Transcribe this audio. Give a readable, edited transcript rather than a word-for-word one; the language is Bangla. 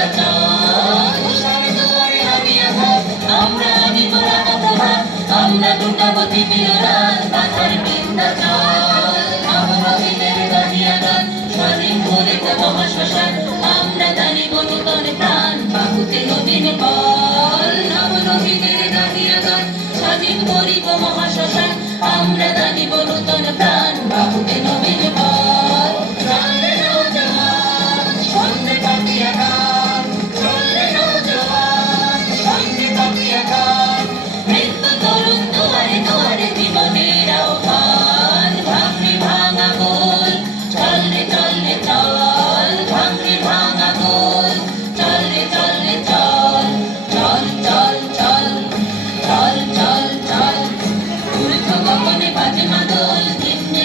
বিন্ধ্যাচল তুষার দুয়ারে হারিয়ে ঘর আমরা আনিব রাঙাতভার আমরা লুটাবো তৃতীয় রাত মাথার বিন্ধ্যাচল নবনবীনের গাহিয়া গান স্বাধীন করিব মহাশ্মশান আমরা দানিব নূতন প্রাণ বাহুতে নবীন ফল নবনবীনের গাহিয়া গান স্বাধীন করিব মহাশ্মশান আমরা দানিব নূতন প্রাণ বাহুতে নবীন